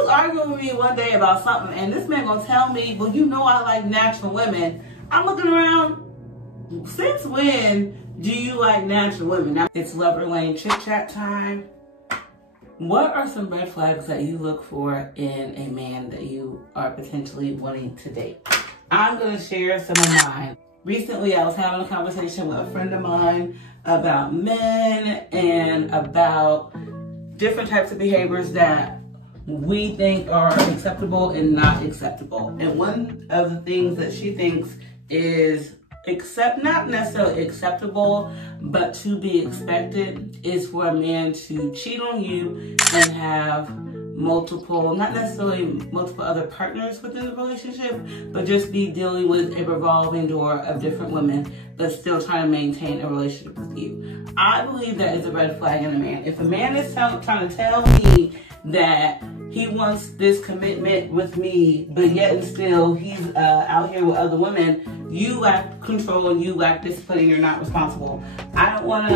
was arguing with me one day about something, and this man gonna tell me, well, you know I like natural women. I'm looking around, since when do you like natural women? Now, it's Lover Lane Chit Chat time. What are some red flags that you look for in a man that you are potentially wanting to date? I'm gonna share some of mine. Recently, I was having a conversation with a friend of mine about men and about different types of behaviors that we think are acceptable and not acceptable. And one of the things that she thinks is not necessarily acceptable, but to be expected is for a man to cheat on you and have multiple, not necessarily multiple other partners within the relationship, but just be dealing with a revolving door of different women, but still trying to maintain a relationship with you. I believe that is a red flag in a man. If a man is trying to tell me that he wants this commitment with me, but yet and still he's out here with other women, you lack control and you lack discipline and you're not responsible. I don't want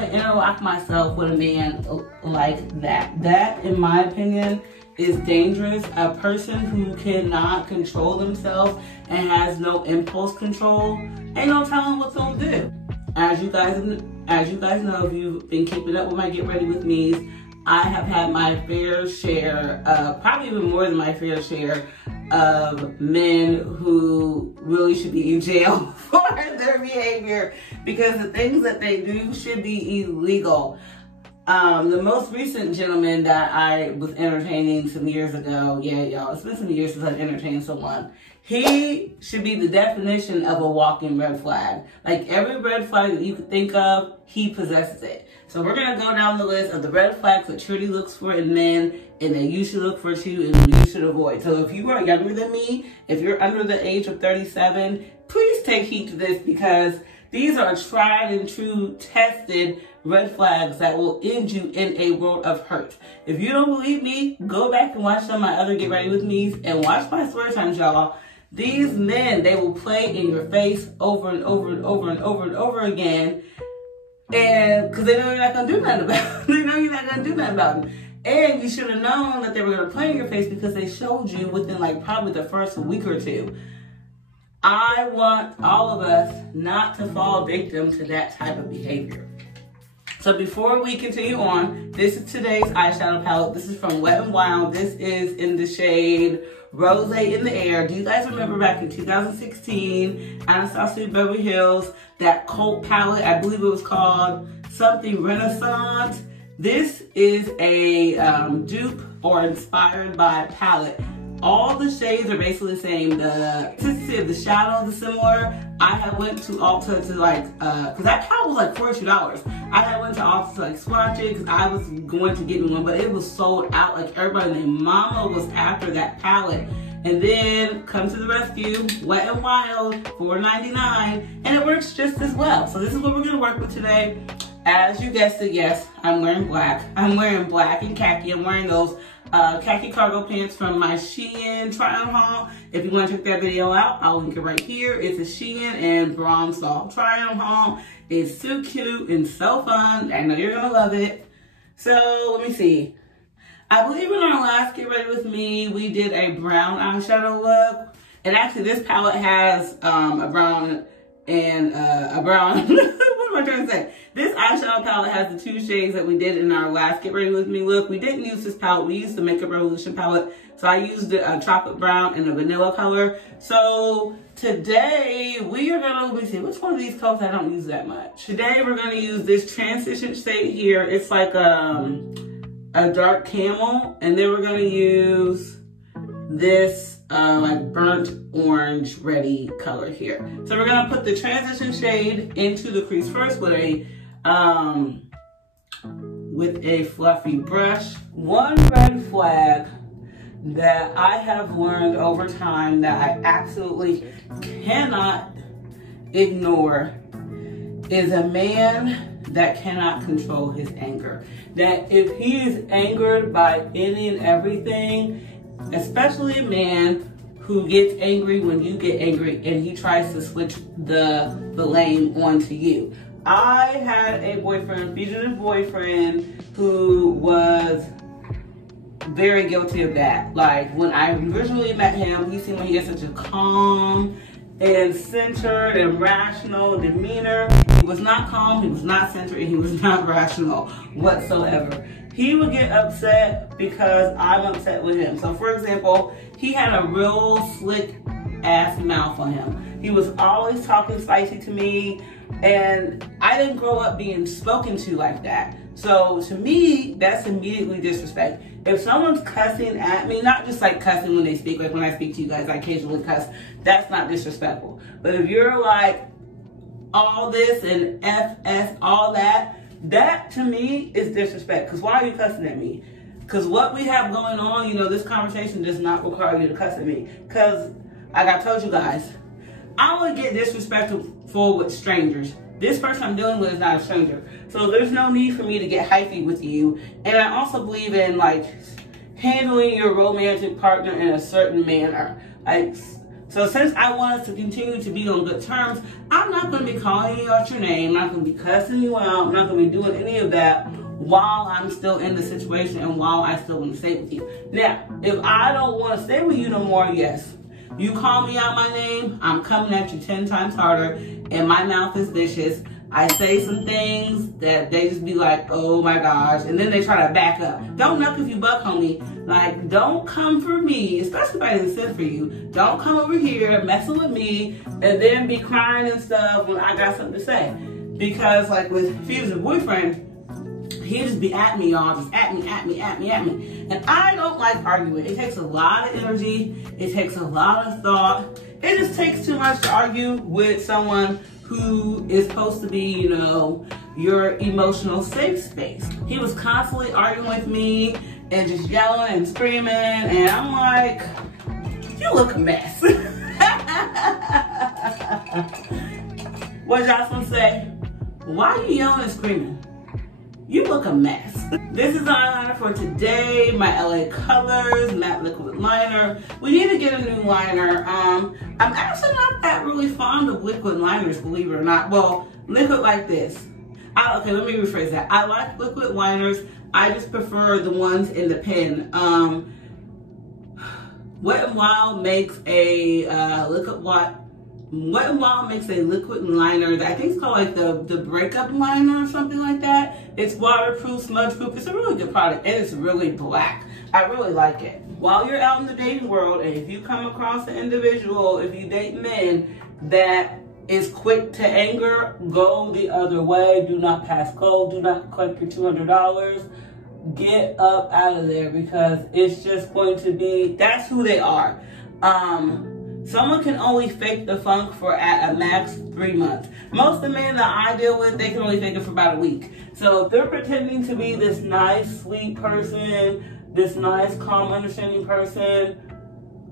to interlock myself with a man like that. That, in my opinion, is dangerous. A person who cannot control themselves and has no impulse control, ain't no telling what they'll do. As you guys know, if you've been keeping up with my Get Ready With Me's, I have had my fair share, probably even more than my fair share, of men who really should be in jail for their behavior because the things that they do should be illegal. The most recent gentleman that I was entertaining some years ago, yeah, y'all, it's been some years since I've entertained someone. He should be the definition of a walking red flag. Like every red flag that you could think of, he possesses it. So we're gonna go down the list of the red flags that Trudy looks for in men and that you should look for too and you should avoid. So if you are younger than me, if you're under the age of 37, please take heed to this because these are tried and true, tested red flags that will end you in a world of hurt. If you don't believe me, go back and watch some of my other Get Ready With Me's and watch my story times, y'all. These men, they will play in your face over and over and over and over and over again. And because they know you're not going to do nothing about it. They know you're not going to do nothing about it. And you should have known that they were going to play in your face because they showed you within like probably the first week or two. I want all of us not to fall victim to that type of behavior. So before we continue on, this is today's eyeshadow palette. This is from Wet n Wild. This is in the shade Rose in the Air. Do you guys remember back in 2016, Anastasia Beverly Hills, that cult palette? I believe it was called something Renaissance. This is a dupe or inspired by palette. All the shades are basically the same. The consistency of the shadows is similar. I had went to Ulta to like, cause that palette was like $42. I had went to Ulta to like swatch it cause I was going to get me one, but it was sold out. Like everybody named Mama was after that palette. And then come to the rescue, Wet n Wild, $4.99, and it works just as well. So this is what we're gonna work with today. As you guessed it, yes, I'm wearing black. I'm wearing black and khaki. I'm wearing those khaki cargo pants from my Shein try-on haul. If you want to check that video out, I'll link it right here. It's a Shein and Bronze Doll try-on haul. It's so cute and so fun. I know you're gonna love it. So let me see. I believe in our last Get Ready With Me, we did a brown eyeshadow look. And actually this palette has a brown and a brown, what am I trying to say? This eyeshadow palette has the two shades that we did in our last Get Ready With Me look. We didn't use this palette, we used the Makeup Revolution palette. So I used a chocolate brown and a vanilla color. So today we are gonna, let me see, which one of these colors I don't use that much. Today we're gonna use this transition shade here. It's like a dark camel. And then we're gonna use this like burnt orange ready color here. So we're gonna put the transition shade into the crease first with a fluffy brush. One red flag that I have learned over time that I absolutely cannot ignore is a man that cannot control his anger. That if he is angered by any and everything, especially a man who gets angry when you get angry and he tries to switch the blame onto you. I had a boyfriend, fugitive boyfriend, who was very guilty of that. Like when I originally met him, he seemed like he had such a calm and centered and rational demeanor. He was not calm, he was not centered, and he was not rational whatsoever. He would get upset because I'm upset with him. So for example, he had a real slick ass mouth on him. He was always talking spicy to me, and I didn't grow up being spoken to like that. So to me, that's immediately disrespect. If someone's cussing at me, not just like cussing when they speak, like when I speak to you guys, I occasionally cuss, that's not disrespectful. But if you're like all this and FS, all that, that to me is disrespect. Because why are you cussing at me? Because what we have going on, you know, this conversation does not require you to cuss at me. Because like I told you guys, I only get disrespectful with strangers. This person I'm dealing with is not a stranger. So there's no need for me to get hyphy with you. And I also believe in like handling your romantic partner in a certain manner. Like, so since I want us to continue to be on good terms, I'm not going to be calling you out your name. I'm not going to be cussing you out. I'm not going to be doing any of that while I'm still in the situation and while I still want to stay with you. Now, if I don't want to stay with you no more, yes. You call me out my name, I'm coming at you 10 times harder, and my mouth is vicious. I say some things that they just be like, oh my gosh, and then they try to back up. Don't knock if you buck, homie. Like, don't come for me, especially if I didn't send for you. Don't come over here messing with me and then be crying and stuff when I got something to say. Because like with Fuse's boyfriend, he'd just be at me, y'all, just at me. And I don't like arguing. It takes a lot of energy. It takes a lot of thought. It just takes too much to argue with someone who is supposed to be, you know, your emotional safe space. He was constantly arguing with me and just yelling and screaming. And I'm like, you look a mess. What y'all supposed to say? Why are you yelling and screaming? You look a mess. This is the eyeliner for today. My LA Colors matte liquid liner. We need to get a new liner. I'm actually not that really fond of liquid liners, believe it or not. Well, liquid like this. Okay, let me rephrase that. I like liquid liners. I just prefer the ones in the pen. Wet n Wild makes a Wet n Wild makes a liquid liner that I think it's called like the breakup liner or something like that. It's waterproof, smudge proof. It's a really good product and it's really black. I really like it. While you're out in the dating world, and if you come across an individual, if you date men that is quick to anger, go the other way. Do not pass go. Do not collect your $200. Get up out of there, because it's just going to be, that's who they are. Someone can only fake the funk for at a max 3 months. Most of the men that I deal with, they can only fake it for about a week. So if they're pretending to be this nice, sweet person, this nice, calm, understanding person,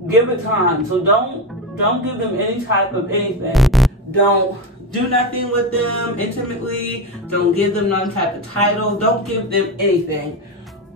give it time. So don't give them any type of anything. Don't do nothing with them intimately. Don't give them none type of title. Don't give them anything.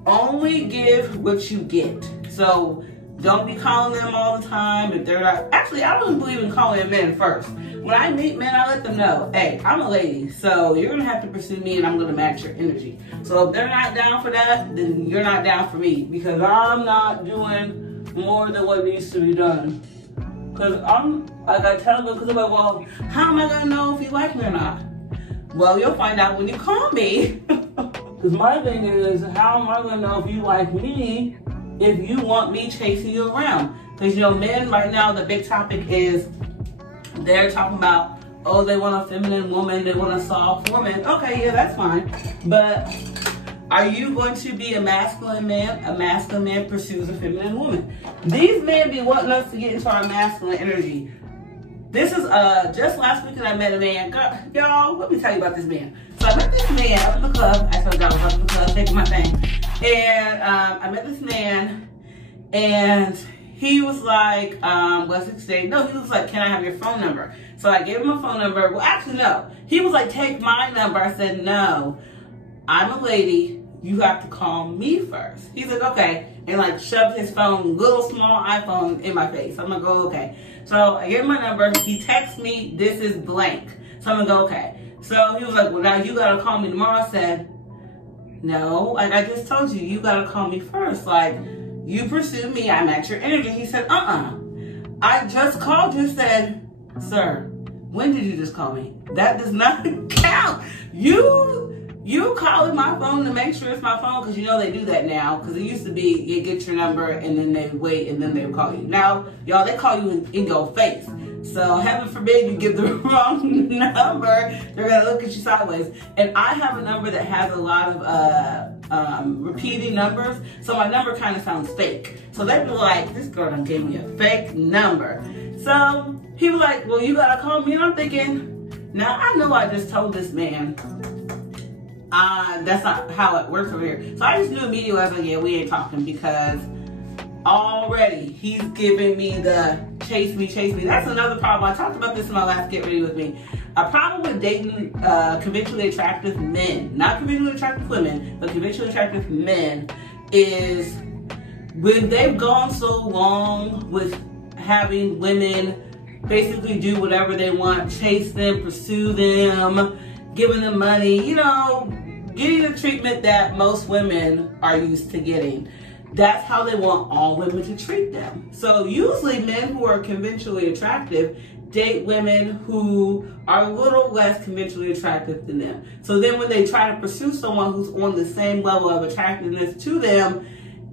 Only give what you get. So don't be calling them all the time if they're not. Actually, I don't believe in calling men first. When I meet men, I let them know, hey, I'm a lady, so you're gonna have to pursue me and I'm gonna match your energy. So if they're not down for that, then you're not down for me, because I'm not doing more than what needs to be done. Because I'm, like I tell them, because I'm like, well, how am I gonna know if you like me or not? Well, you'll find out when you call me. Because my thing is, how am I gonna know if you like me if you want me chasing you around? Because, you know, men right now, the big topic is they're talking about, oh, they want a feminine woman, they want a soft woman. Okay, yeah, that's fine. But are you going to be a masculine man? A masculine man pursues a feminine woman. These men be wanting us to get into our masculine energy. This is just last weekend I met a man. Y'all, let me tell you about this man. So I met this man up in the club. I told y'all I was up in the club taking my thing. And I met this man, and he was like, what's it say? No, he was like, can I have your phone number? So I gave him a phone number. Well, actually, no. He was like, take my number. I said, no, I'm a lady. You have to call me first. He's like, okay. And like shoved his phone, little small iPhone, in my face. I'm gonna go, okay. So I gave him my number. He texts me, this is blank. So I'm gonna go, okay. So he was like, well, now you gotta call me tomorrow. I said, no, like I just told you, you gotta call me first. Like, you pursued me, I match your energy. He said, I just called you, said, sir, when did you just call me? That does not count. You calling my phone to make sure it's my phone, because you know they do that now. Because it used to be you get your number and then they wait and then they would call you. Now, y'all, they call you in your face. So heaven forbid you give the wrong number, they're gonna look at you sideways. And I have a number that has a lot of repeating numbers, so my number kind of sounds fake. So they'd be like, this girl done gave me a fake number. So he was like, well, you gotta call me. And I'm thinking, now I know I just told this man that's not how it works over here. So I just knew immediately, I was like, yeah, we ain't talking, because already he's giving me the chase me. That's another problem. I talked about this in my last Get Ready With Me. A problem with dating conventionally attractive men, not conventionally attractive women, but conventionally attractive men, is when they've gone so long with having women basically do whatever they want, chase them, pursue them, giving them money, you know, getting the treatment that most women are used to getting. That's how they want all women to treat them. So usually men who are conventionally attractive date women who are a little less conventionally attractive than them. So then when they try to pursue someone who's on the same level of attractiveness to them,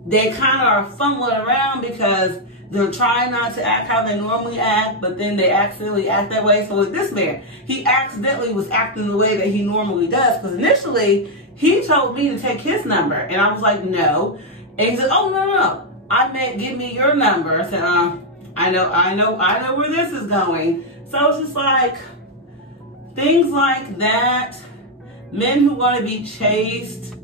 they kind of are fumbling around because they're trying not to act how they normally act, but then they accidentally act that way. So with this man, he accidentally was acting the way that he normally does, because initially he told me to take his number, and I was like, no. And he said, oh, no, I meant give me your number. I said, I know where this is going. So it's just like things like that. Men who want to be chased,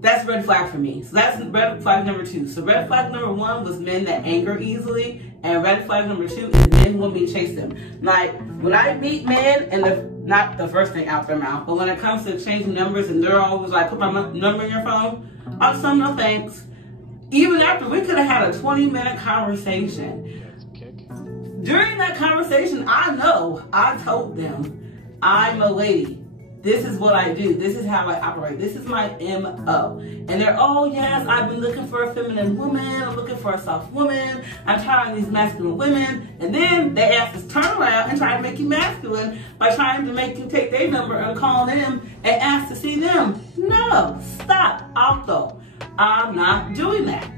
that's red flag for me. So that's red flag number 2. So red flag number 1 was men that anger easily, and red flag number 2 is men who want me to chase them. Like when I meet men, and not the first thing out their mouth, but when it comes to changing numbers, and they're always like, put my number in your phone, I'll tell them no thanks. Even after we could have had a 20-minute conversation. During that conversation, I told them, I'm a lady. This is what I do. This is how I operate. This is my MO. And they're, oh yes, I've been looking for a feminine woman. I'm looking for a soft woman. I'm trying these masculine women. And then they ask us to turn around and try to make you masculine by trying to make you take their number and call them and ask to see them. No, stop. Also, I'm not doing that.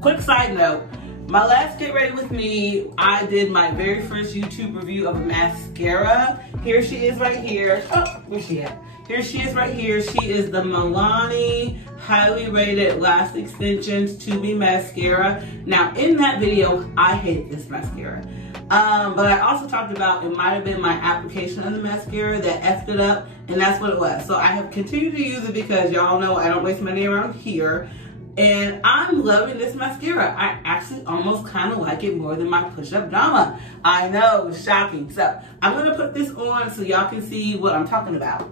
Quick side note. My last Get Ready With Me, I did my very first YouTube review of a mascara. Here she is right here. Oh, where's she at? Here she is right here. She is the Milani Highly Rated Lash Extensions 2B Mascara. Now, in that video, I hate this mascara. But I also talked about it might have been my application of the mascara that effed it up, and that's what it was. So I have continued to use it because y'all know I don't waste money around here. And I'm loving this mascara. I actually almost kind of like it more than my push-up drama. I know, it's shocking. So I'm going to put this on so y'all can see what I'm talking about.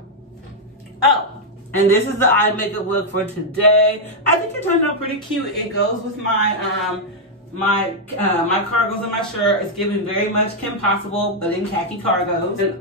Oh, and this is the eye makeup look for today. I think it turned out pretty cute. It goes with my my cargos and my shirt. It's giving very much Kim Possible, but in khaki cargos. And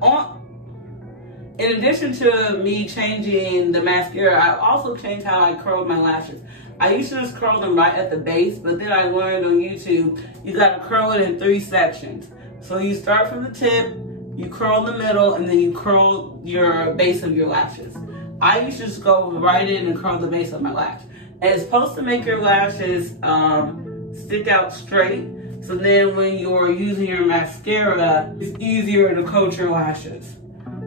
in addition to me changing the mascara, I also changed how I curled my lashes. I used to just curl them right at the base, but then I learned on YouTube, you gotta curl it in 3 sections. So you start from the tip, you curl the middle, and then you curl your base of your lashes. I used to just go right in and curl the base of my lash. And it's supposed to make your lashes stick out straight. So then when you're using your mascara, it's easier to coat your lashes.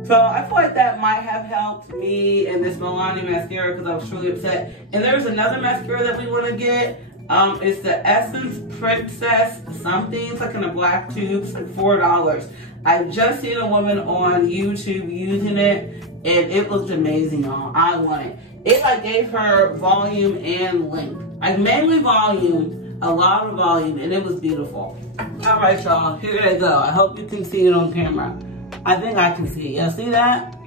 So I feel like that might have helped me in this Milani mascara because I was truly upset. And there's another mascara that we want to get. It's the Essence Princess something. It's like in a black tube. It's like $4. I just seen a woman on YouTube using it, and it looked amazing, y'all. I want it. It like gave her volume and length. Like mainly volume, a lot of volume, and it was beautiful. All right, y'all. Here they go. I hope you can see it on camera. I think I can see it. Y'all see that?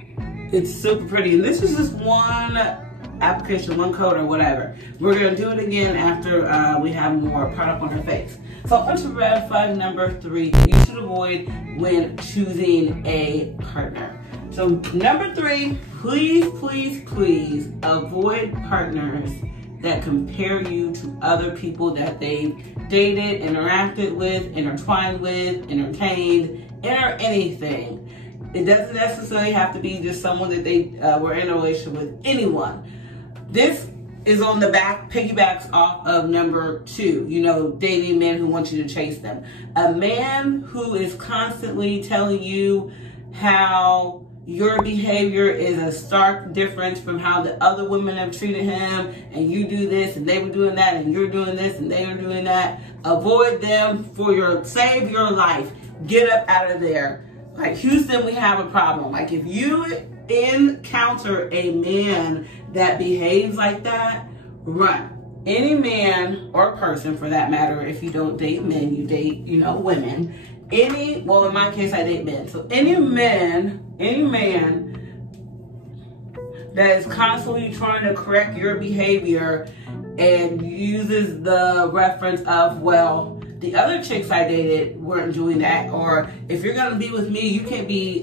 It's super pretty. And this is just one application, one coat or whatever. We're going to do it again after we have more product on her face. So on to red flag number 3 you should avoid when choosing a partner. So number 3, please, please, please avoid partners that compare you to other people that they've dated, interacted with, intertwined with, entertained, or anything. It doesn't necessarily have to be just someone that they were in a relationship with. Anyone. This is on the back, piggybacks off of number 2, you know, dating men who want you to chase them. A man who is constantly telling you how your behavior is a stark difference from how the other women have treated him, and you do this and they were doing that and you're doing this and they were doing that. Avoid them save your life. Get up out of there. Like Houston, we have a problem. Like if you encounter a man that behaves like that, run. Any man or person for that matter, if you don't date men, you date, you know, women. Well, in my case, I date men. So any man that is constantly trying to correct your behavior and uses the reference of, well, the other chicks I dated weren't doing that, or if you're gonna be with me, you can't be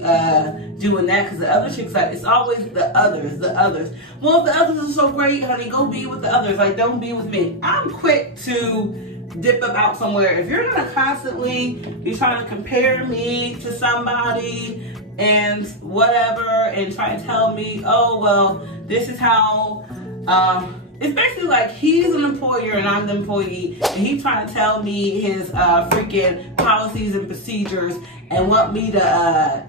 doing that because the other chicks, it's always the others. Well, if the others are so great, honey, go be with the others. Like, don't be with me. I'm quick to dip up out somewhere. If you're gonna constantly be trying to compare me to somebody and whatever, and try to tell me, oh, well, this is how, it's basically like he's an employer and I'm the employee, and he's trying to tell me his freaking policies and procedures and want me to,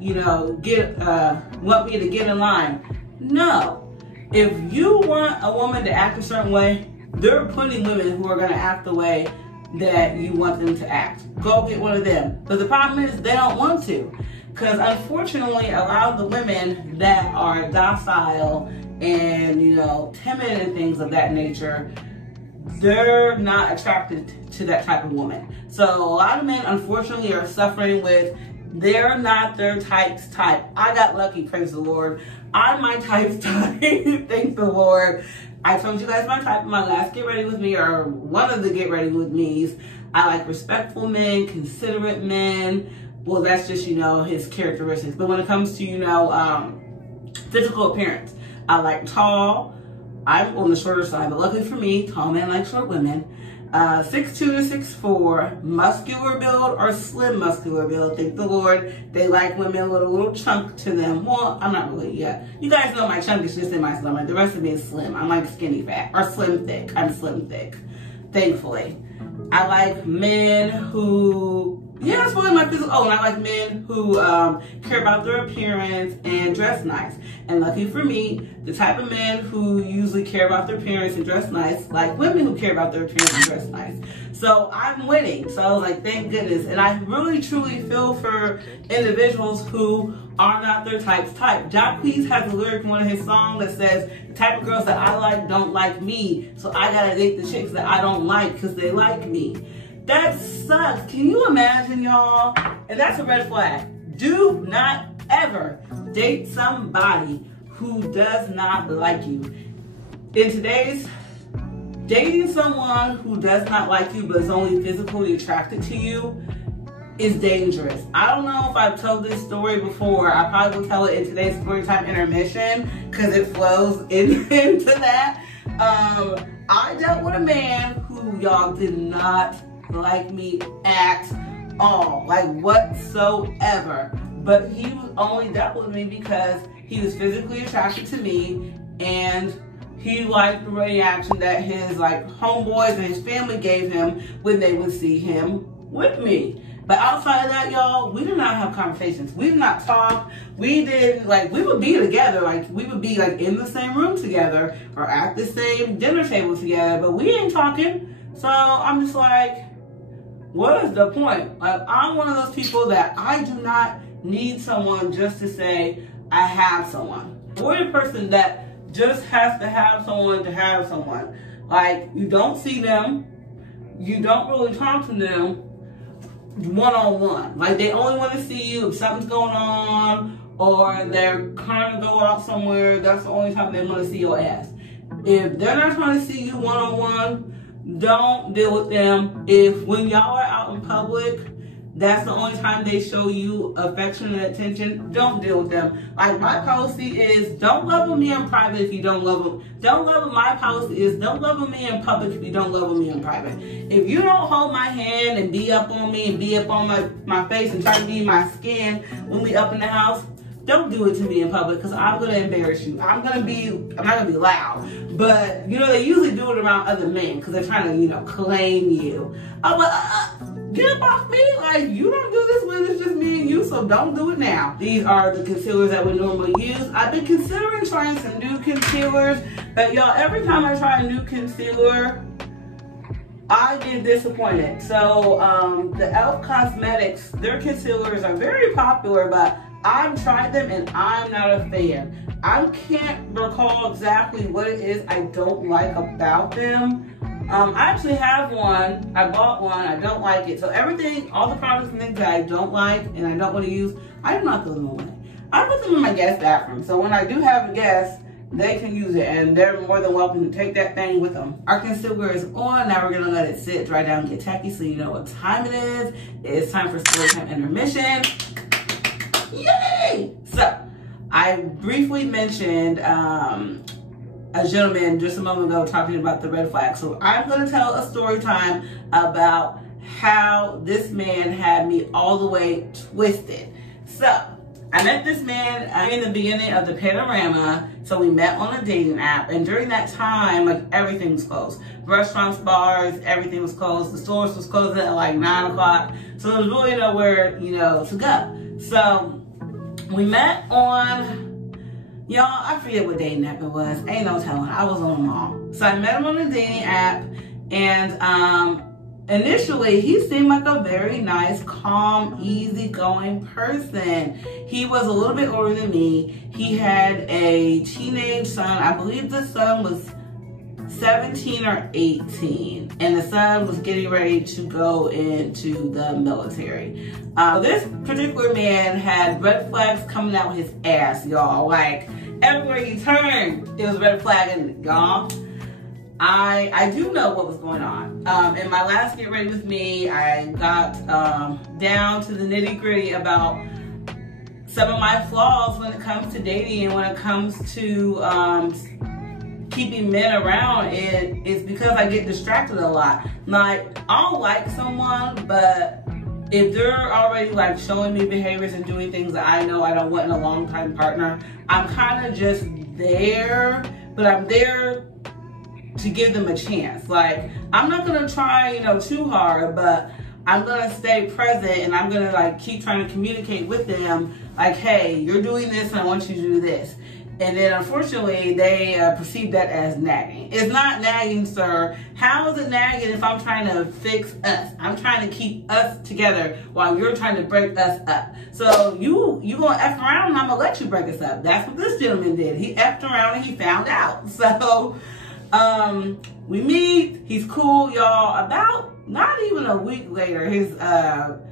want me to get in line. No. If you want a woman to act a certain way, there are plenty of women who are going to act the way that you want them to act. Go get one of them. But the problem is they don't want to. Because unfortunately, a lot of the women that are docile and, you know, timid and things of that nature, they're not attracted to that type of woman. So a lot of men, unfortunately, are suffering with, they're not their type's type. I got lucky, praise the Lord. I'm my type's type, thank the Lord. I told you guys my type in my last Get Ready With Me, or one of the Get Ready With Me's. I like respectful men, considerate men. Well, that's just, you know, his characteristics. But when it comes to, you know, physical appearance, I like tall. I'm on the shorter side, but luckily for me, tall men like short women. 6'2" to 6'4", muscular build or slim muscular build. Thank the Lord. They like women with a little chunk to them. Well, I'm not really yet. You guys know my chunk is just in my stomach. The rest of me is slim. I'm like skinny fat or slim thick. I'm slim thick, thankfully. I like men who, yeah, that's really my physical. Oh, and I like men who care about their appearance and dress nice. And lucky for me, the type of men who usually care about their appearance and dress nice, like women who care about their appearance and dress nice. So I'm winning. So I was like, thank goodness. And I really, truly feel for individuals who are not their type's type. Jacquees has a lyric in one of his songs that says, the type of girls that I like don't like me. So I gotta date the chicks that I don't like because they like me. That sucks. Can you imagine, y'all? And that's a red flag. Do not ever date somebody who does not like you. In today's, dating someone who does not like you but is only physically attracted to you is dangerous. I don't know if I've told this story before. I probably will tell it in today's Storytime intermission because it flows into that. I dealt with a man who, y'all, did not like me at all, like whatsoever. But he only dealt with me because he was physically attracted to me and he liked the reaction that his like homeboys and his family gave him when they would see him with me. But outside of that, y'all, we did not have conversations. We did not talk. We didn't, like, we would be together. Like, we would be, like, in the same room together or at the same dinner table together. But we ain't talking. So I'm just like, what is the point? Like, I'm one of those people that I do not need someone just to say I have someone. We're the person that just has to have someone to have someone. Like, you don't see them. You don't really talk to them one-on-one. Like, they only want to see you if something's going on or they're trying to go out somewhere. That's the only time they want to see your ass. If they're not trying to see you one-on-one, don't deal with them. If when y'all are out in public, that's the only time they show you affection and attention, don't deal with them. Like, my policy is don't love me in private if you don't love them. Don't love them. My policy is don't love me in public if you don't love me in private. If you don't hold my hand and be up on me and be up on my face and try to be my skin when we up in the house, don't do it to me in public, because I'm going to embarrass you. I'm not going to be loud. But, you know, they usually do it around other men because they're trying to, you know, claim you. I'm like, get off me. Like, you don't do this when it's just me and you, so don't do it now. These are the concealers that we normally use. I've been considering trying some new concealers, but y'all, every time I try a new concealer, I get disappointed. So, the e.l.f. Cosmetics, their concealers are very popular, but I've tried them and I'm not a fan. I can't recall exactly what it is I don't like about them. I actually have one. I bought one. I don't like it. So everything, all the products and things that I don't like and I don't want to use, I do not throw them away. I put them in my guest bathroom. So when I do have a guest, they can use it and they're more than welcome to take that thing with them. Our concealer is on. Now we're going to let it sit, dry down, get tacky so you know what time it is. It's time for Storytime intermission. Yay! So, I briefly mentioned a gentleman just a moment ago talking about the red flag. So, I'm going to tell a story time about how this man had me all the way twisted. So, I met this man in the beginning of the panorama. So, we met on a dating app. And during that time, like, everything was closed. Restaurants, bars, everything was closed. The stores was closing at like 9 o'clock. So, there was really nowhere, you know, to go. So, we met on, y'all, I forget what dating app it was. Ain't no telling. I was on them all. So, I met him on a dating app. And initially, he seemed like a very nice, calm, easygoing person. He was a little bit older than me. He had a teenage son. I believe the son was 17 or 18, and the son was getting ready to go into the military. This particular man had red flags coming out his ass, y'all. Like, everywhere he turned, it was red flagging, y'all. I do know what was going on. In my last Get Ready With Me, I got down to the nitty gritty about some of my flaws when it comes to dating and when it comes to keeping men around. It's because I get distracted a lot. Like, I'll like someone, but if they're already like showing me behaviors and doing things that I know I don't want in a long-time partner, I'm kind of just there, but I'm there to give them a chance. Like, I'm not gonna try, you know, too hard, but I'm gonna stay present and I'm gonna like keep trying to communicate with them, like, hey, you're doing this and I want you to do this. And then unfortunately, they perceive that as nagging. It's not nagging, sir. How is it nagging if I'm trying to fix us? I'm trying to keep us together while you're trying to break us up. So you gonna F around and I'm gonna let you break us up. That's what this gentleman did. He F'd around and he found out. So we meet, he's cool, y'all. About not even a week later,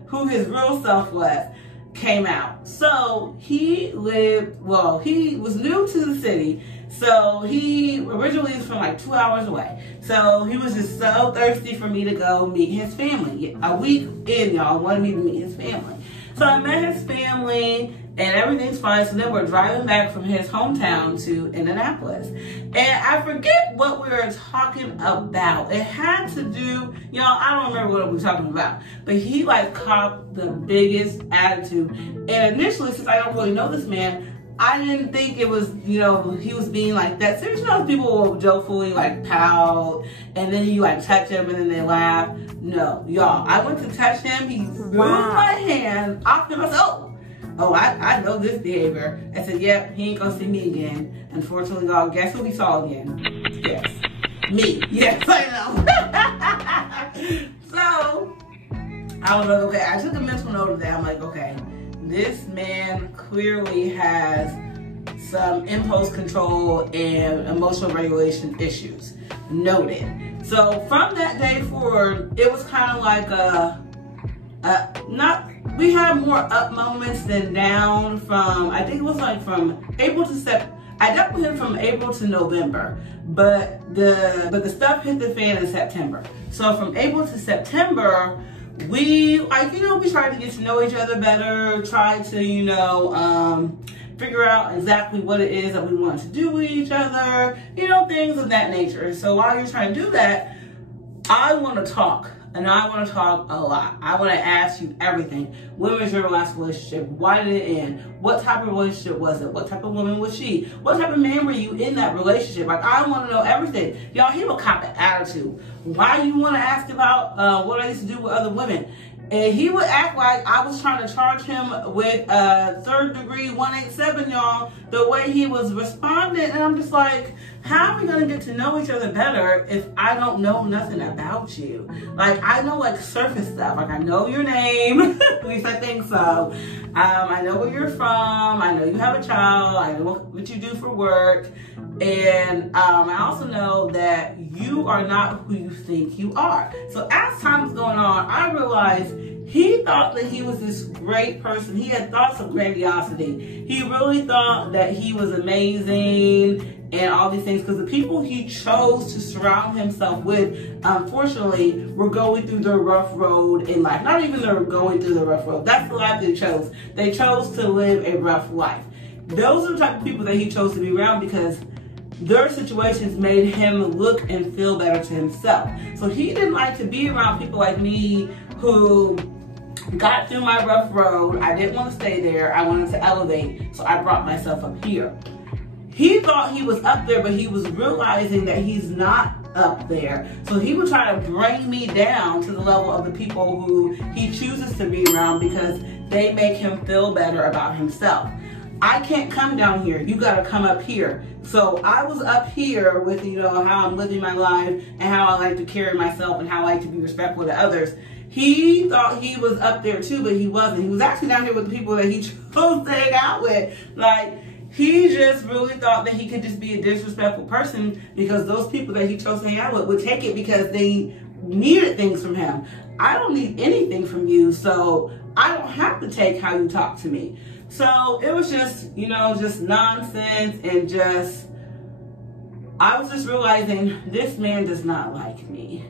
who his real self was came out. So he was new to the city. So he originally was from like 2 hours away. So he was just so thirsty for me to go meet his family. A week in, y'all, wanted me to meet his family. So I met his family and everything's fine. So then we're driving back from his hometown to Indianapolis. And I forget what we were talking about. It had to do, y'all, I don't remember what we were talking about. But he like copped the biggest attitude. And initially, since I don't really know this man, I didn't think it was, you know, he was being like that. So, you know, people will jokefully like pout and then you like touch him and then they laugh. No, y'all, I went to touch him. He threw my hand off him. I said, oh, I know this behavior. I said, yep, he ain't gonna see me again. Unfortunately, y'all, guess who he saw again? Yes, me. Yes, I know. So, I was like, okay, I took a mental note of that. I'm like, okay, this man clearly has some impulse control and emotional regulation issues. Noted. So, from that day forward, it was kind of like we had more up moments than down from, I think it was like from April to September. I dealt with him from April to November, but the stuff hit the fan in September. So from April to September, we we try to get to know each other better, try to, figure out exactly what it is that we want to do with each other, things of that nature. So while you're trying to do that, I want to talk. And I want to talk a lot. I want to ask you everything. When was your last relationship? Why did it end? What type of relationship was it? What type of woman was she? What type of man were you in that relationship? Like, I want to know everything. Y'all, he will cop an attitude. Why you want to ask about what I used to do with other women? And he would act like I was trying to charge him with third degree 187, y'all, the way he was responding. And I'm just like, how are we going to get to know each other better if I don't know nothing about you? Like, I know like surface stuff. Like, I know your name. At least I think so. I know where you're from. I know you have a child. I know what you do for work. And I also know that you are not who you think you are. So as time was going on, I realized he thought that he was this great person. He had thoughts of grandiosity. He really thought that he was amazing and all these things, because the people he chose to surround himself with, unfortunately, were going through the rough road in life. Not even they're going through the rough road. That's the life they chose. They chose to live a rough life. Those are the type of people that he chose to be around because their situations made him look and feel better to himself. So he didn't like to be around people like me who got through my rough road. I didn't want to stay there. I wanted to elevate. So I brought myself up here. He thought he was up there, but he was realizing that he's not up there. So he would try to bring me down to the level of the people who he chooses to be around because they make him feel better about himself. I can't come down here. You got to come up here. So I was up here with, how I'm living my life and how I like to carry myself and how I like to be respectful to others. He thought he was up there too, but he wasn't. He was actually down here with the people that he chose to hang out with. Like, he just really thought that he could just be a disrespectful person because those people that he chose to hang out with would take it because they needed things from him. I don't need anything from you, so I don't have to take how you talk to me. So it was just, just nonsense and I was just realizing this man does not like me.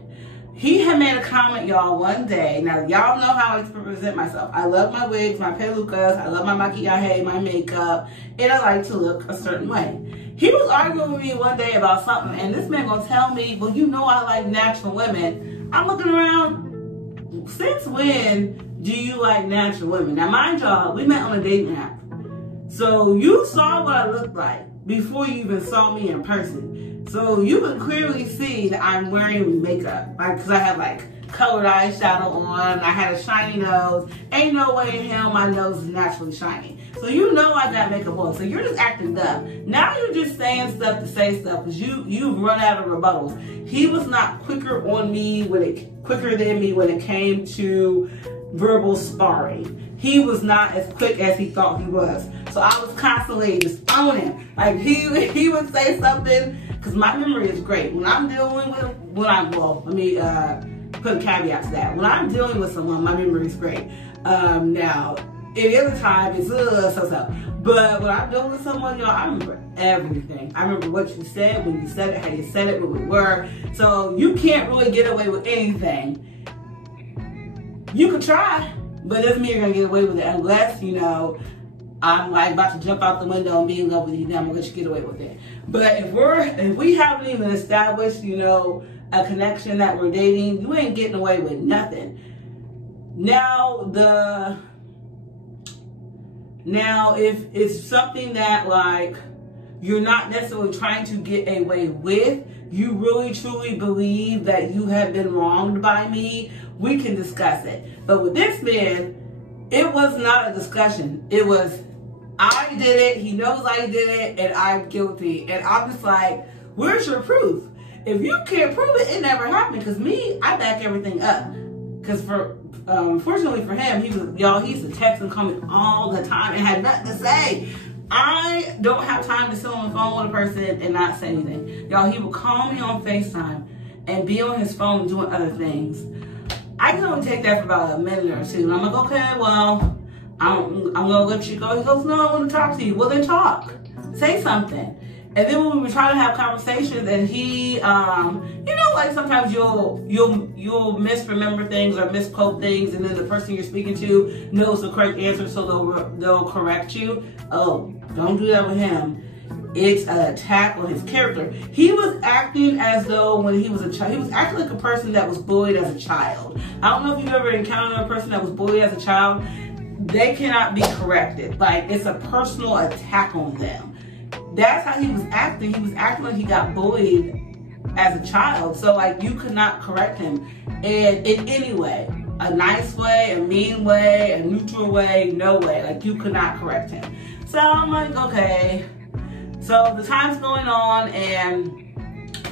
He had made a comment, y'all, one day. Now, y'all know how I present myself. I love my wigs, my pelucas, I love my maquillaje, my makeup, and I like to look a certain way. He was arguing with me one day about something, and this man gonna tell me, well, I like natural women. I'm looking around, since when do you like natural women? Now, mind y'all, we met on a dating app. So you saw what I looked like before you even saw me in person. So you can clearly see that I'm wearing makeup, because I have colored eyeshadow on. I had a shiny nose. Ain't no way in hell my nose is naturally shiny. So I got makeup on. So you're just acting dumb. Now you're just saying stuff to say stuff because you've run out of rebuttals. He was not quicker than me when it came to verbal sparring. He was not as quick as he thought he was. So I was constantly just on him. Like he would say something, because my memory is great. When I'm dealing with, let me put a caveat to that. When I'm dealing with someone, my memory is great. Now, any other time, it's so-so. But when I'm dealing with someone, y'all, I remember everything. I remember what you said, when you said it, how you said it, what we were. So you can't really get away with anything. You could try, but it doesn't mean you're going to get away with it unless, I'm about to jump out the window and be in love with you. Then I'm going to let you get away with it. But if we haven't even established, a connection that we're dating, you ain't getting away with nothing. Now, if it's something that you're not necessarily trying to get away with, you really truly believe that you have been wronged by me, we can discuss it. But with this man, it was not a discussion. It was, I did it, he knows I did it, and I'm guilty. And I'm just like, where's your proof? If you can't prove it, it never happened. Because me, I back everything up. Because fortunately for him, he used to text and call me all the time and had nothing to say. I don't have time to sit on the phone with a person and not say anything. Y'all, he would call me on FaceTime and be on his phone doing other things. I can only take that for about a minute or two. And I'm like, okay, well, I'm going to let you go. He goes, no, I want to talk to you. Well, then talk. Say something. And then when we were trying to have conversations, and he, you know, like sometimes you'll misremember things or misquote things, and then the person you're speaking to knows the correct answer, so they'll correct you. Oh, don't do that with him. It's an attack on his character. He was acting as though when he was a child, he was acting like a person that was bullied as a child. I don't know if you've ever encountered a person that was bullied as a child. They cannot be corrected. Like, it's a personal attack on them. That's how he was acting. He was acting like he got bullied as a child. So, like, you could not correct him in any way. A nice way, a mean way, a neutral way, no way. Like, you could not correct him. So I'm like, okay. So the time's going on, and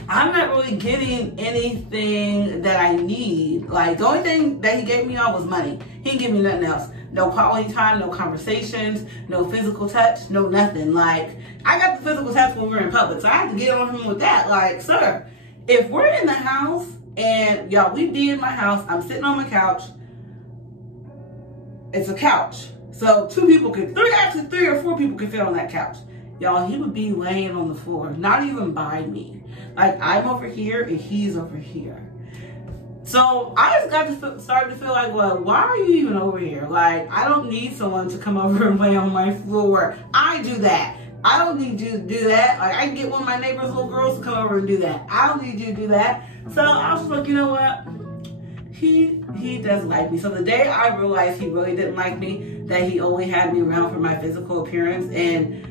I'm not really getting anything that I need. Like, the only thing that he gave me on was money. He didn't give me nothing else. No quality time, no conversations, no physical touch, no nothing. Like, I got the physical touch when we were in public, so I had to get on him with that. Like, sir, if we're in the house, and y'all, we be in my house, I'm sitting on my couch. It's a couch. So three or four people could fit on that couch. Y'all, he would be laying on the floor, not even by me. Like, I'm over here and he's over here. So I just started to feel like, well, why are you even over here? Like, I don't need someone to come over and lay on my floor. I do that. I don't need you to do that. Like, I can get one of my neighbor's little girls to come over and do that. I don't need you to do that. So I was just like, you know what? He doesn't like me. So the day I realized he really didn't like me, that he only had me around for my physical appearance and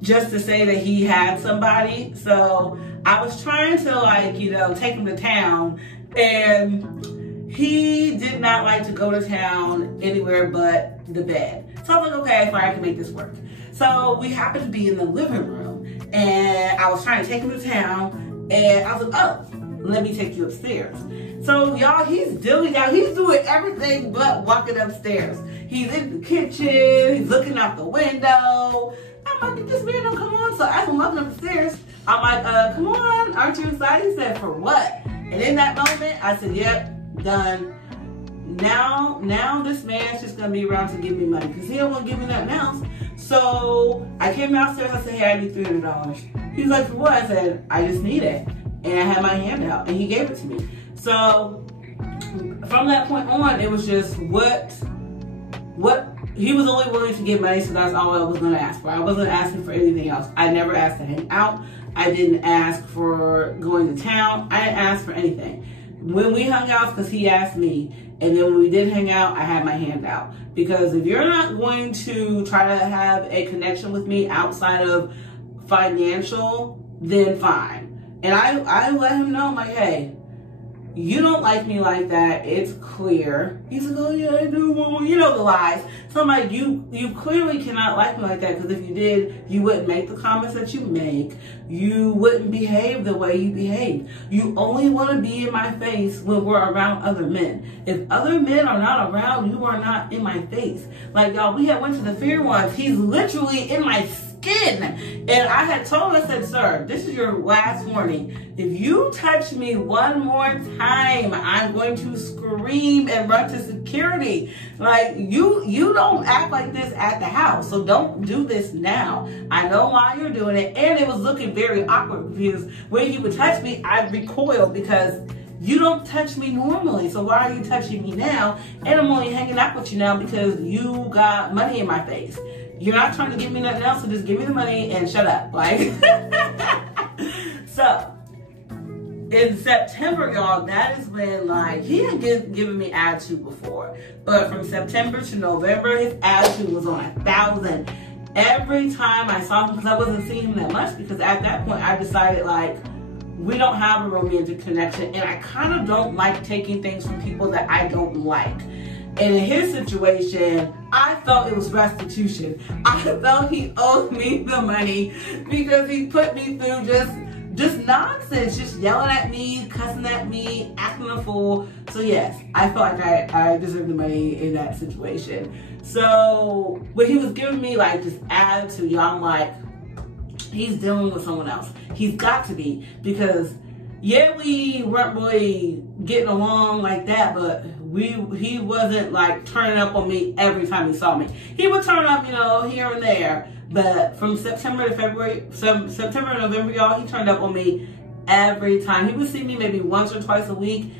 just to say that he had somebody. So I was trying to, like, you know, take him to town, and he did not like to go to town anywhere but the bed. So I was like, okay, fine, I can make this work. So we happened to be in the living room, and I was trying to take him to town, and I was like, oh, let me take you upstairs. So y'all, he's doing everything but walking upstairs. He's in the kitchen, he's looking out the window. I'm like, this man don't come on. So as I'm walking upstairs, I'm like, come on, aren't you excited? He said, for what? And in that moment, I said, yep, done. Now this man's just gonna be around to give me money, because he don't want to give me nothing else. So I came downstairs, I said, hey, I need $300. He's like, for what? I said, I just need it. And I had my hand out, and he gave it to me. So from that point on, it was just what he was only willing to give money, so that's all I was gonna ask for. I wasn't asking for anything else. I never asked to hang out. I didn't ask for going to town. I didn't ask for anything. When we hung out, because he asked me, and then when we did hang out, I had my hand out. Because if you're not going to try to have a connection with me outside of financial, then fine. And I let him know, I'm like, hey, you don't like me like that. It's clear. He's like, oh yeah, I do. You know the lies. So I'm like, you clearly cannot like me like that, because if you did, you wouldn't make the comments that you make. You wouldn't behave the way you behave. You only want to be in my face when we're around other men. If other men are not around, you are not in my face. Like, y'all, we had went to the fair once. He's literally in my skin. And I had told him, I said, sir, this is your last warning. If you touch me one more time, I'm going to scream and run to security. Like, you don't act like this at the house, so don't do this now. I know why you're doing it. And it was looking very awkward, because when you would touch me, I'd recoil, because you don't touch me normally. So why are you touching me now? And I'm only hanging out with you now because you got money in my face. You're not trying to give me nothing else, so just give me the money and shut up. Like, so in September, y'all, that is when, like, he had given me attitude before, but from September to November, his attitude was on 1,000. Every time I saw him, because I wasn't seeing him that much, because at that point I decided, like, we don't have a romantic connection, and I kind of don't like taking things from people that I don't like. And in his situation, I felt it was restitution. I felt he owed me the money, because he put me through just nonsense, just yelling at me, cussing at me, acting a fool. So yes, I felt like I deserved the money in that situation. So when he was giving me, like, this attitude, y'all, I'm like, he's dealing with someone else. He's got to be, because yeah, we weren't really getting along like that, but he wasn't, like, turning up on me every time he saw me. He would turn up, you know, here and there, But from September to February, September to November, y'all, he turned up on me every time. He would see me maybe once or twice a week.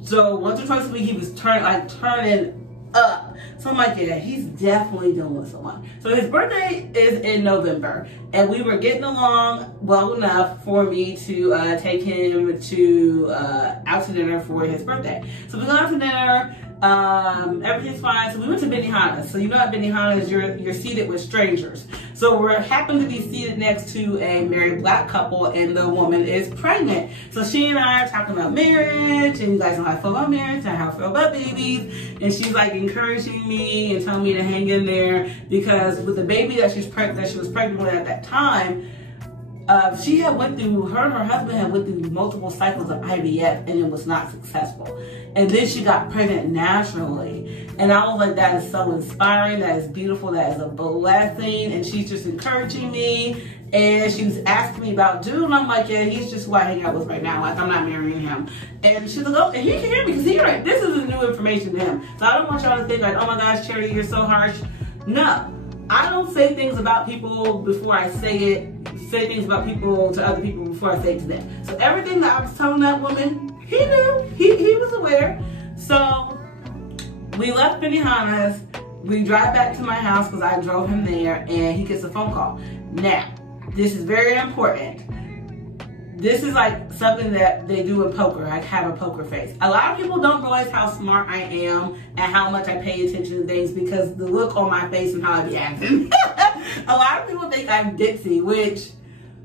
So once or twice a week, he was turning up. So I'm like, yeah, he's definitely dealing with someone. So his birthday is in November, and we were getting along well enough for me to take him to out to dinner for his birthday. So we go out to dinner. Everything's fine. So we went to Benihana's. So you know at Benihana's, you're seated with strangers. So we happen to be seated next to a married black couple, and the woman is pregnant. So she and I are talking about marriage, and you guys know how I feel about marriage and how I feel about babies. And she's like encouraging me and telling me to hang in there, because with the baby that she was pregnant with at that time, she had went through, her and her husband had went through multiple cycles of IVF, and it was not successful. And then she got pregnant naturally. And I was like, that is so inspiring. That is beautiful. That is a blessing. And she's just encouraging me. And she was asking me about dude. And I'm like, yeah, he's just who I hang out with right now. Like, I'm not marrying him. And she's like, oh, and he can hear me because he's right. This is new information to him. So I don't want y'all to think like, oh my gosh, Charity, you're so harsh. No. I don't say things about people before I say it. Say things about people to other people before I say it to them. So everything that I was telling that woman, he knew. He was aware. So we left Benihana's. We drive back to my house because I drove him there, and he gets a phone call. Now, this is very important. This is like something that they do in poker. I have a poker face. A lot of people don't realize how smart I am and how much I pay attention to things because the look on my face and how I be acting. A lot of people think I'm ditzy, which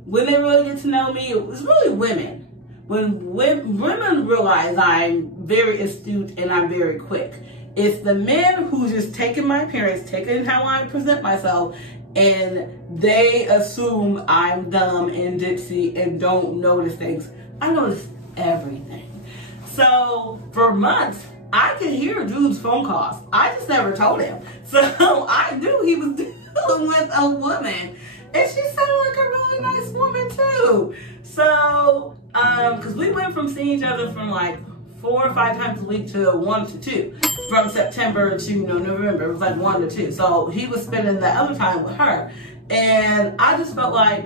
when they really get to know me, it's really women. When women realize I'm very astute and I'm very quick. It's the men who just taking my appearance, taking how I present myself, and they assume I'm dumb and ditzy and don't notice things. I notice everything. So for months, I could hear dude's phone calls. I just never told him. So I knew he was dealing with a woman. And she sounded like a really nice woman too. So, because we went from seeing each other from like 4 or 5 times a week to 1 to 2. From September to November, it was like 1 to 2. So he was spending the other time with her. And I just felt like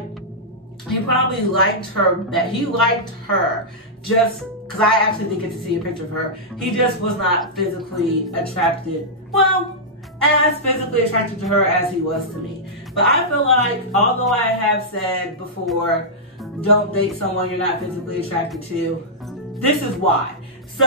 he probably liked her, that he liked her just because I actually didn't get to see a picture of her. He just was not physically attracted, well, as physically attracted to her as he was to me. But I feel like, although I have said before, don't date someone you're not physically attracted to, this is why. So,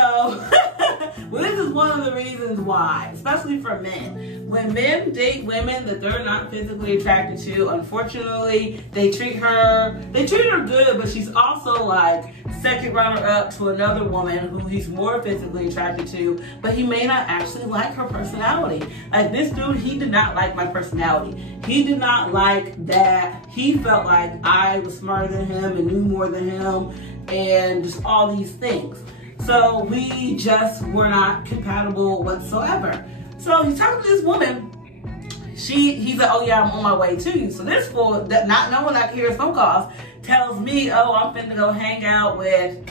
well, this is one of the reasons why, especially for men. When men date women that they're not physically attracted to, unfortunately, they treat her good, but she's also like second runner up to another woman who he's more physically attracted to, but he may not actually like her personality. Like this dude, he did not like my personality. He did not like that. He felt like I was smarter than him and knew more than him and just all these things. So we just were not compatible whatsoever. So he's talking to this woman. He's like, oh yeah, I'm on my way to you. So this fool, not knowing I can hear his phone calls, tells me, oh, I'm finna go hang out with,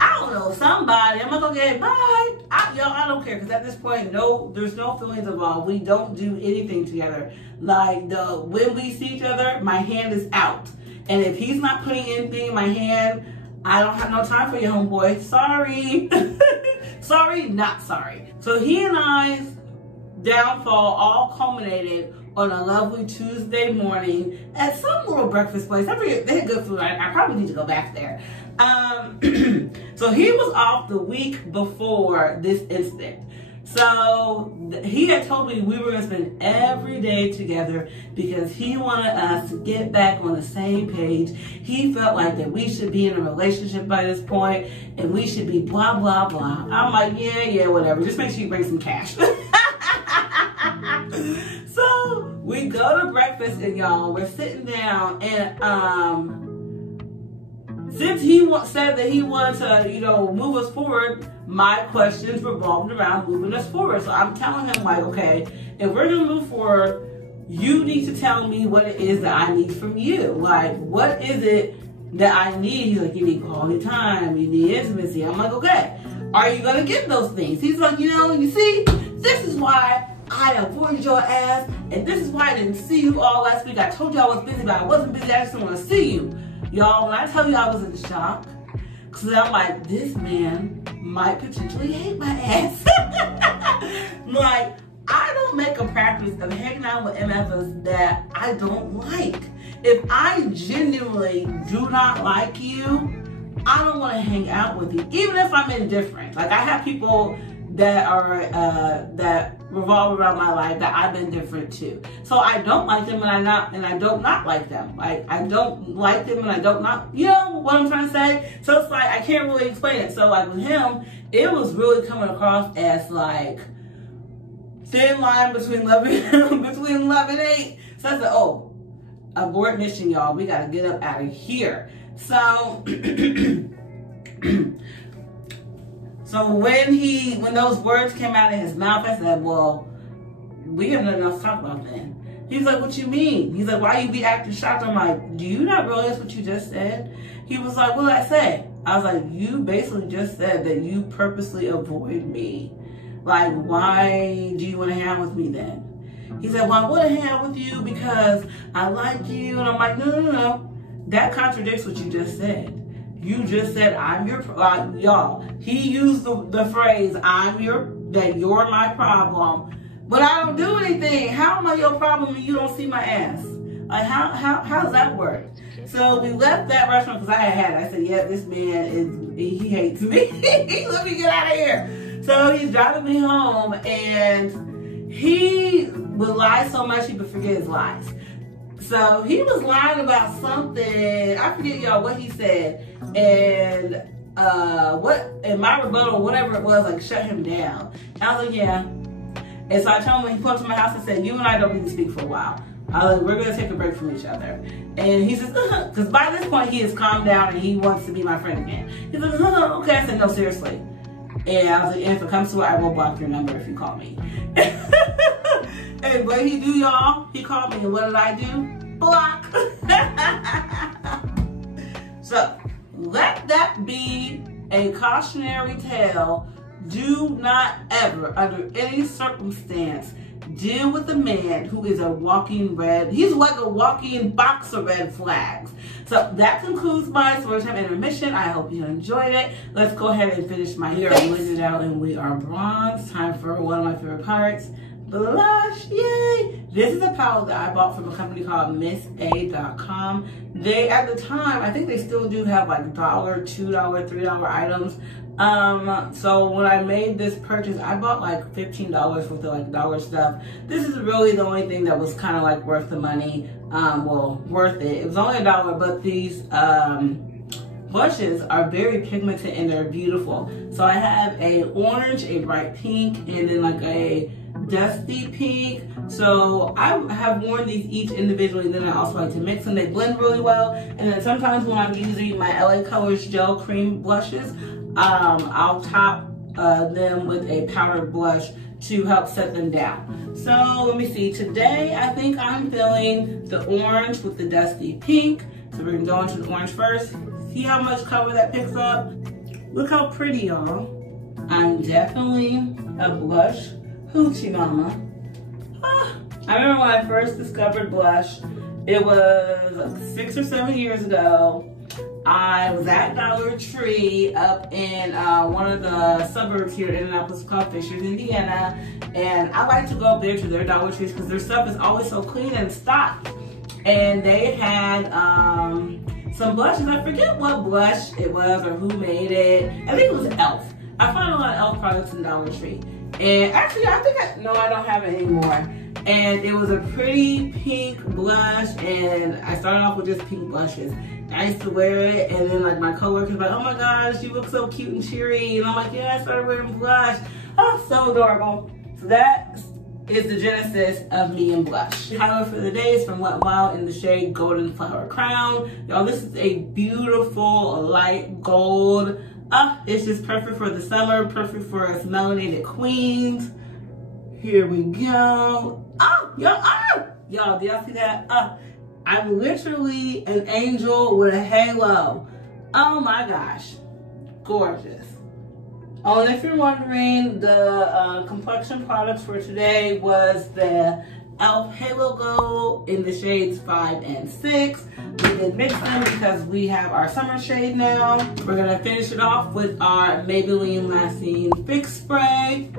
I don't know, somebody. I'm like, okay, bye. I don't care, because at this point, there's no feelings involved. We don't do anything together. Like when we see each other, my hand is out. And if he's not putting anything in my hand, I don't have no time for you, homeboy. Sorry. Sorry, not sorry. So he and I's downfall all culminated on a lovely Tuesday morning at some little breakfast place. They had good food. I probably need to go back there. So he was off the week before this incident. So he had told me we were going to spend every day together because he wanted us to get back on the same page. He felt like that we should be in a relationship by this point and we should be blah, blah, blah. I'm like, yeah, whatever. Just make sure you bring some cash. So we go to breakfast and y'all, we're sitting down and since he said that he wanted to, move us forward, my questions revolved around moving us forward. So I'm telling him, like, okay, if we're going to move forward, you need to tell me what it is that I need from you. Like, what is it that I need? He's like, you need quality time, you need intimacy. I'm like, okay, are you going to get those things? He's like, you see, this is why I avoided your ass, and this is why I didn't see you all last week. I told you I was busy, but I wasn't busy. I just didn't want to see you. Y'all, when I tell you I was in shock, because I'm like, this man might potentially hate my ass. Like, I don't make a practice of hanging out with MFers that I don't like. If I genuinely do not like you, I don't want to hang out with you, even if I'm indifferent. Like, I have people that are that revolve around my life that I've been different to. So I don't like them and I don't not like them. Like, I don't like them and I don't not, you know what I'm trying to say? So it's like, I can't really explain it. So like with him, it was really coming across as like thin line between love and hate. So I said, oh, abort mission, y'all. We gotta get up out of here. So so when those words came out of his mouth, I said, well, we have nothing else to talk about then. He's like, what you mean? He's like, why you be acting shocked? I'm like, do you not realize what you just said? He was like, what did I say? I was like, you basically just said that you purposely avoid me. Like, why do you want to hang out with me then? He said, well, I want to hang out with you because I like you. And I'm like, no. That contradicts what you just said. You just said, I'm your, y'all, he used the phrase, that you're my problem, but I don't do anything. How am I your problem and you don't see my ass? Like, how does that work? So we left that restaurant because I had it. I said, yeah, this man he hates me. Let me get out of here. So he's driving me home and he would lie so much he would forget his lies. So he was lying about something. I forget, y'all, what he said. And my rebuttal, whatever it was, like, shut him down. And I was like, yeah. And so I told him when he pulled to my house, I said, you and I don't need to speak for a while. I was like, we're going to take a break from each other. And he says, because by this point he has calmed down and he wants to be my friend again. He says, okay. I said, no, seriously. And I was like, and if it comes to it, I will block your number if you call me. And what he do, y'all? He called me, and what did I do? Block. So let that be a cautionary tale. Do not ever, under any circumstance, deal with a man who is a walking red. He's like a walking box of red flags. So that concludes my Storytime intermission. I hope you enjoyed it. Let's go ahead and finish my hair. We are blended out and we are bronze. Time for one of my favorite parts. Blush, yay! This is a palette that I bought from a company called MissA.com. They, at the time, I think they still do have like $1, $2, $3 items. So when I made this purchase, I bought like $15 worth of like dollar stuff. This is really the only thing that was kind of like worth the money. Well, worth it. It was only $1, but these blushes are very pigmented and they're beautiful. So I have a orange, a bright pink, and then like a dusty pink. So I have worn these each individually, and then I also like to mix them. They blend really well. And then sometimes when I'm using my LA Colors gel cream blushes, I'll top them with a powdered blush to help set them down. So let me see. Today I think I'm feeling the orange with the dusty pink. So we're gonna go into the orange first. See how much color that picks up? Look how pretty, y'all. I'm definitely a blush hoochie mama. I remember when I first discovered blush, it was like 6 or 7 years ago. I was at Dollar Tree up in one of the suburbs here in Indianapolis called Fishers, Indiana. And I like to go up there to their Dollar Trees because their stuff is always so clean and stocked. And they had some blushes. I forget what blush it was or who made it. I think it was e.l.f. I found a lot of e.l.f. products in Dollar Tree. And actually, I think I don't have it anymore. And it was a pretty pink blush, and I started off with just pink blushes. I used to wear it, and then like my coworkers were like, oh my gosh, you look so cute and cheery. And I'm like, yeah, I started wearing blush. Oh, so adorable. So that is the genesis of me and blush. Highlight for the day is from Wet n Wild in the shade Golden Flower Crown. Y'all, this is a beautiful light gold. It's just perfect for the summer, perfect for us melanated queens. Here we go. Y'all, do y'all see that? I'm literally an angel with a halo. Oh my gosh, gorgeous. Oh, and if you're wondering, the complexion products for today was the e.l.f. Halo Glow in the shades 5 and 6. We did mix them because we have our summer shade now. We're going to finish it off with our Maybelline Lasting Fix Spray.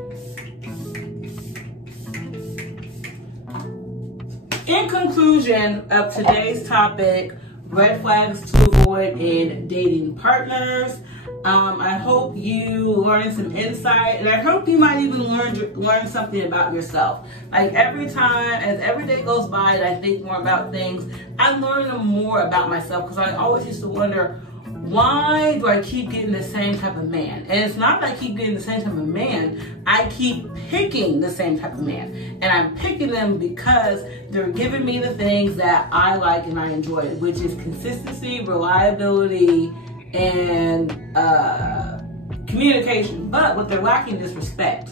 In conclusion of today's topic, red flags to avoid in dating partners. I hope you learned some insight, and I hope you might even learn something about yourself. Like every time, as every day goes by and I think more about things, I learn more about myself, because I always used to wonder, why do I keep getting the same type of man? And it's not that I keep getting the same type of man, I keep picking the same type of man. And I'm picking them because they're giving me the things that I like and I enjoy, which is consistency, reliability, and communication. But what they're lacking is respect.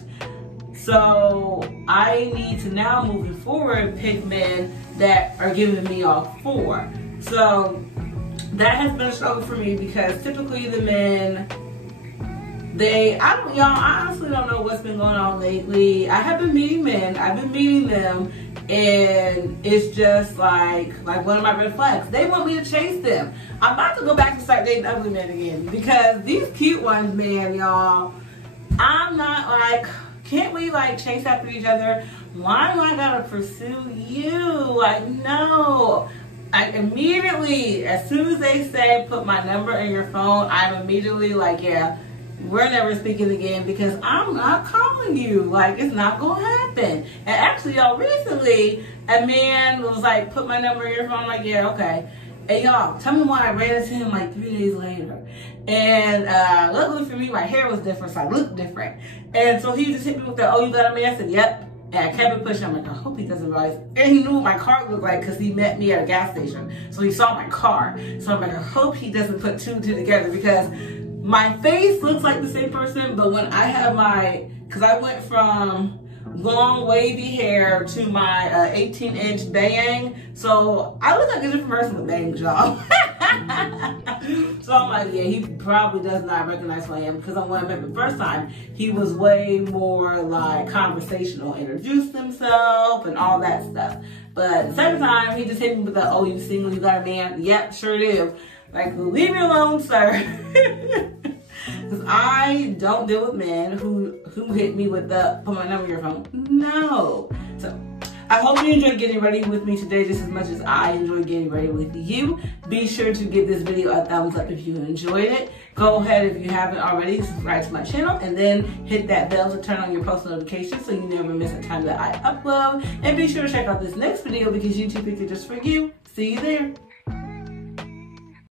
So I need to now, moving forward, pick men that are giving me all four. So that has been a struggle for me, because typically the men, y'all, I honestly don't know what's been going on lately. I have been meeting men, I've been meeting them, and it's just like one of my red flags. They want me to chase them. I'm about to go back and start dating ugly men again, because these cute ones, man, y'all, I'm not like, can't we like chase after each other? Why do I gotta pursue you? Like, no. I immediately, as soon as they say put my number in your phone, I'm immediately like, yeah, we're never speaking again, because I'm not calling you. Like, it's not gonna happen. And actually, y'all, recently a man was like, put my number in your phone. I'm like, yeah, okay. And y'all, tell me why I ran into him like 3 days later. And luckily for me, my hair was different, so I looked different. And so he just hit me with the, oh, you got a man? I said, yep. And I kept it pushing. I'm like, I hope he doesn't realize. And he knew what my car looked like, because he met me at a gas station. So he saw my car. So I'm like, I hope he doesn't put two and two together, because my face looks like the same person, but when I have my, because I went from long wavy hair to my 18-inch bang, so I look like a different person with bangs, y'all. So I'm like, yeah, he probably does not recognize who I am, because when I met him the first time, he was way more like conversational, introduced himself and all that stuff. But the second time, he just hit me with the, oh, you single, you got a man? Yep, sure do. Like, leave me alone, sir. Because I don't deal with men who hit me with the, put my number in your phone. No. So I hope you enjoyed getting ready with me today just as much as I enjoyed getting ready with you. Be sure to give this video a thumbs up if you enjoyed it. Go ahead, if you haven't already, subscribe to my channel, and then hit that bell to turn on your post notifications so you never miss a time that I upload. And be sure to check out this next video, because YouTube picked it just for you. See you there.